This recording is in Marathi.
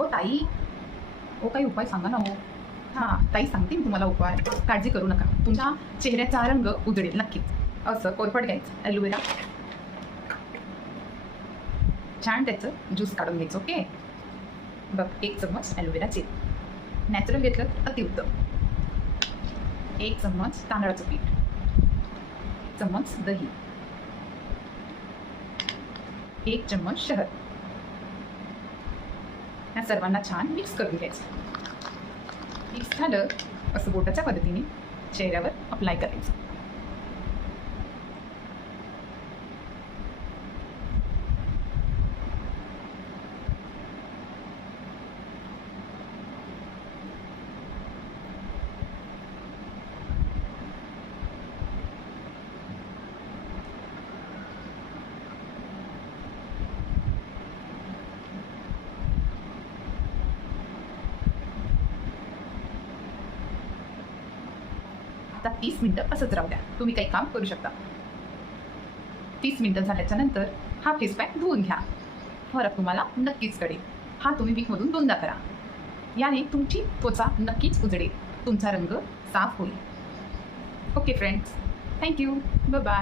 ओ ताई, ओ काही उपाय सांगा ना. हो हां ताई, सांगते मी तुम्हाला उपाय. काळजी करू नका, तुमच्या चेहऱ्याचा रंग उजळेल नक्कीच. असं कोरफड घ्यायचं, ॲलोवेरा छान त्याचं ज्यूस काढून घ्यायचं. ओके बघ, 1 चम्मच ॲलोवेरा जेल नॅचरल घेतलं तर अतिउत्तम. 1 चम्मच तांदळाचं पीठ, 1 चम्मच दही, 1 चम्मच शहद. या सर्वांना छान मिक्स करून घ्यायचं. मिक्स झालं असं बोटाच्या पद्धतीने चेहऱ्यावर अप्लाय करायचं. आता 30 मिनिटं असंच राहू द्या. तुम्ही काही काम करू शकता. 30 मिनिटं झाल्याच्या नंतर हा फेस पॅक धुवून घ्या. फरक तुम्हाला नक्कीच कळेल. हा तुम्ही वीकमधून 2दा करा. याने तुमची त्वचा नक्कीच उजळेल, तुमचा रंग साफ होईल. Okay friends, thank you, bye bye.